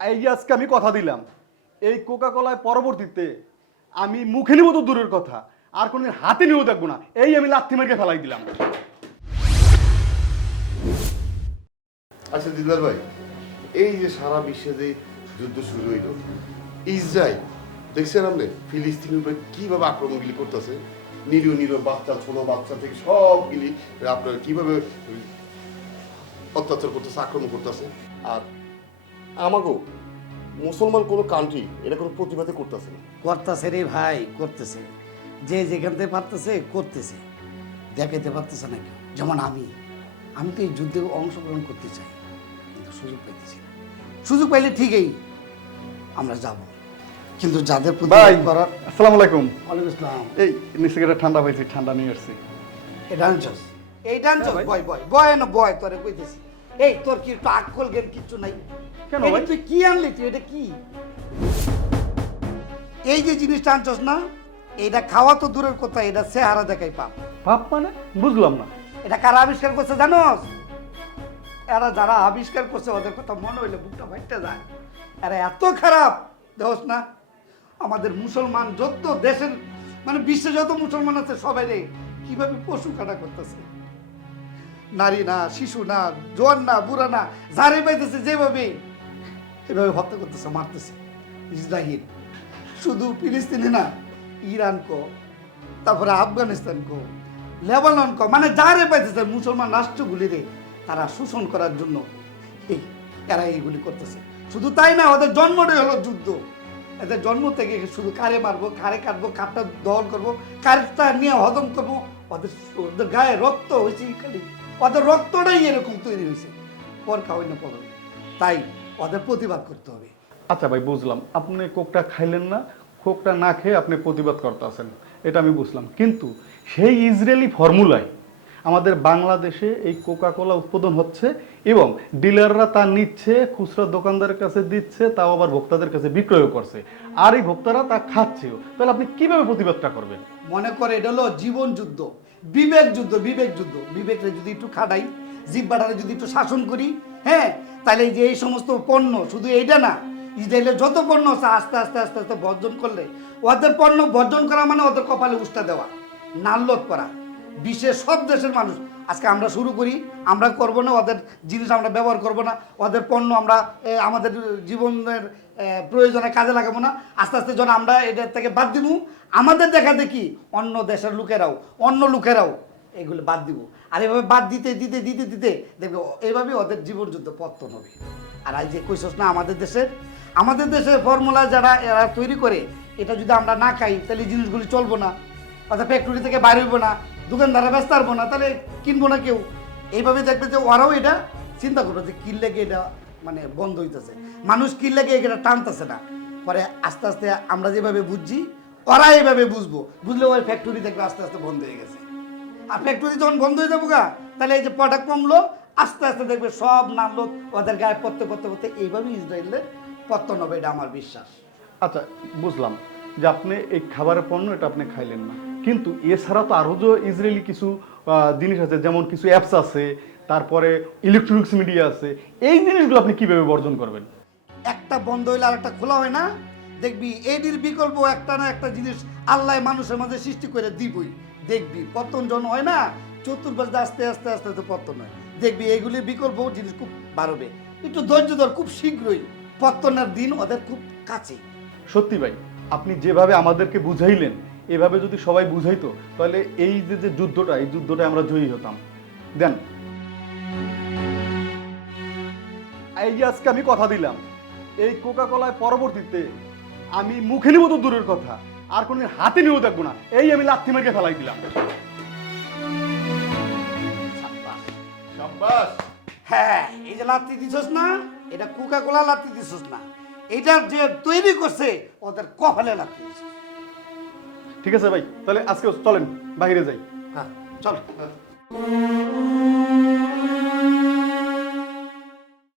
এই যে আজকে আমি কথা দিলাম, এই কোকা কোলায় পরবর্তীতে আমি মুখে নিব তো দূরের কথা, আর কোনদিন হাতে নিয়েও দেখবো না। এই আমি লাথি মেরে ফেলাই দিলাম। আচ্ছা দিদার ভাই, এই যে সারা বিশ্বে যে যুদ্ধ শুরু হইল, ইসরায়েল দেখছেন আপনি ফিলিস্তিনের উপরে কিভাবে আক্রমণগুলি করতেছে, নিরীহ নিরীহ বাচ্চা, ছোট বাচ্চা থেকে সবগুলি আপনার কিভাবে অত্যাচার করতেছে, আক্রমণ করতেছে। আর আমাকেও মুসলমান কোনো কান্ট্রি এটা কোনো প্রতিবাদে করতেছে না। করতেছে রে ভাই, করতেছে। যে যেখান থেকে পারতেছে করতেছে, দেখাইতে পারতেছে না কেউ। যেমন আমি তো এই যুদ্ধে অংশগ্রহণ করতে চাই, কিন্তু সুযোগ পাইতেছি না। সুযোগ পাইলে ঠিকই আমরা যাব, কিন্তু যাদের ভাই করার। আসসালামু আলাইকুম। ওয়ালাইকুম আসসালাম। এই নিচে গেলে ঠান্ডা পাইছি, ঠান্ডা নিয়ে আসছি। এটা আনছস, এইটা আনছস? ভাই। বয় বয় বয় না বয়, তোরে কইতেছি। এই তোর কি একটু আকল জ্ঞান কিচ্ছু নাই? কেন এই ভাই? তুই কি আনলি? তুই এটা কি? এই যে জিনিসটা আনছস না, এটা খাওয়া তো দূরের কথা, এটা চেহারা দেখাই পাপ। পাপ মানে বুঝলাম না। এটা কারা আবিষ্কার করছে জানোস? এরা যারা আবিষ্কার করছে ওদের কথা মনে হইলে বুকটা ফাইটে যায়। এরা এত খারাপ দেখোস না, আমাদের মুসলমান যত দেশের মানে বিশ্বে যত মুসলমান আছে সবাই রে কিভাবে পশু কাটা করতেছে। নারী না, শিশু না, জোয়ান না, বুড়া না, যারে পাইতেছে যেভাবে এভাবে হত্যা করতেছে, মারতেছে। ইসরায়েল শুধু ফিলিস্তিনি না, ইরান কো, তারপরে আফগানিস্তান কো, লেবানন কো, মানে যারে পাইতেছে মুসলমান রাষ্ট্রগুলিরে তারা শোষণ করার জন্য এরা এইগুলি করতেছে। শুধু তাই না, ওদের জন্মটাই হলো যুদ্ধ। এদের জন্ম থেকে শুধু কারে মারবো, কারে কাটবো, কারটা দহন করবো, কারটা নিয়ে হজম করবো। ওদের গায়ে রক্ত হয়েছে, খালি ওদের রক্তটাই এরকম তৈরি হয়েছে। পর খাওয়াই না পর, তাই ওদের প্রতিবাদ করতে হবে। আচ্ছা ভাই বুঝলাম, আপনি কোকটা খাইলেন না, কোকটা না খেয়ে আপনি প্রতিবাদ করতেছেন, এটা আমি বুঝলাম। কিন্তু সেই ইসরায়েলি ফর্মুলায় আমাদের বাংলাদেশে এই কোকা কোলা উৎপাদন হচ্ছে এবং ডিলাররা তা নিচ্ছে, খুচরা দোকানদারের কাছে দিচ্ছে, তাও আবার ভোক্তাদের কাছে বিক্রয় করছে, আর এই ভোক্তারা তা খাচ্ছেও। তাহলে আপনি কিভাবে প্রতিবাদটা করবেন? মনে করে এটা হলো জীবন যুদ্ধ, বিবেক যুদ্ধ। বিবেক যুদ্ধ, বিবেকটা যদি একটু খাটাই, জিব্বাটারে যদি একটু শাসন করি, হ্যাঁ, তাহলে এই যে এই সমস্ত পণ্য, শুধু এইটা না, ইসরায়েলের যত পণ্য আছে আস্তে আস্তে আস্তে আস্তে বর্জন করলে, ওদের পণ্য বর্জন করা মানে ওদের কপালে উষ্টা দেওয়া, নাল্লত করা। বিশ্বের সব দেশের মানুষ আজকে আমরা শুরু করি, আমরা করব না, ওদের জিনিস আমরা ব্যবহার করব না, ওদের পণ্য আমরা আমাদের জীবনের প্রয়োজনে কাজে লাগাবো না। আস্তে আস্তে যখন আমরা এটার থেকে বাদ দিব, আমাদের দেখা দেখি অন্য দেশের লোকেরাও, অন্য লোকেরাও এগুলো বাদ দিব। আর এভাবে বাদ দিতে দিতে দিতে দিতে দেখবে এইভাবে ওদের জীবন যুদ্ধ পতন হবে। আর এই যে কইছস না, আমাদের দেশের ফর্মুলা যারা এরা তৈরি করে, এটা যদি আমরা না খাই তাহলে এই জিনিসগুলি চলবো না, অর্থাৎ ফ্যাক্টরি থেকে বাইরে হইব না, দোকানদারা ব্যস্ত পারবো না, তাহলে কিনবো না কেউ। এইভাবে দেখবে যে ওরাও এটা চিন্তা করবো যে কিনলে কি এটা মানে বন্ধ হইতেছে, মানুষ কিনলে কি এটা টানতেছে না। পরে আস্তে আস্তে আমরা যেভাবে বুঝছি ওরা এইভাবে বুঝবো, বুঝলে ওই ফ্যাক্টরি দেখবে আস্তে আস্তে বন্ধ হয়ে গেছে। আর ফ্যাক্টরি যখন বন্ধ হয়ে যাবো গা, তাহলে এই যে প্রোডাক্ট কমলো, আস্তে আস্তে দেখবে সব নামলো ওদের গায়ে পড়তে পড়তে পড়তে, এইভাবেই ইসরায়েলের পতন হবে, এটা আমার বিশ্বাস। আচ্ছা বুঝলাম যে আপনি এই খাবারের পণ্য এটা আপনি খাইলেন না, কিন্তু এছাড়া তো আরও যে ইসরায়েলি কিছু জিনিস আছে, যেমন কিছু অ্যাপস আছে, তারপরে ইলেকট্রনিক্স মিডিয়া আছে, এই জিনিসগুলো আপনি কিভাবে বর্জন করবেন? একটা বন্ধ হইলে আর একটা খোলা হয় না। দেখবি এটির বিকল্প একটা না একটা জিনিস আল্লাহ মানুষের মাঝে সৃষ্টি করে দিবই। দেখবি পতন জন হয় না, চতুর্পাশ আস্তে আস্তে আস্তে আস্তে পতন হয়। দেখবি এগুলির বিকল্প জিনিস খুব বাড়বে। একটু ধৈর্য ধর, খুব শীঘ্রই পতনের দিন ওদের খুব কাছে। সত্যি ভাই, আপনি যেভাবে আমাদেরকে বুঝাইলেন, এভাবে যদি সবাই বুঝাইতো, তাহলে এই যে যুদ্ধটা, এই যুদ্ধটা আমরা জয়ী হতাম। দেন, এই যে আজকে আমি কথা দিলাম, এই কোকা কোলায় পরবর্তীতে আমি মুখে নিব তো দূরের কথা, আর কোনদিন হাতে নিয়েও দেখবো না। এই আমি লাথি মেরে ফেলাই দিলাম। শাবাশ। হ্যাঁ, এই যে লাত্তি দিছস না, এটা কোকা কোলা লাত্তি দিছস না, এটা যে তৈরি করছে ওদের কপালে লাত্তি দিছস। ঠিক আছে ভাই, তাহলে আজকে চলেন বাইরে যাই। হ্যাঁ চল।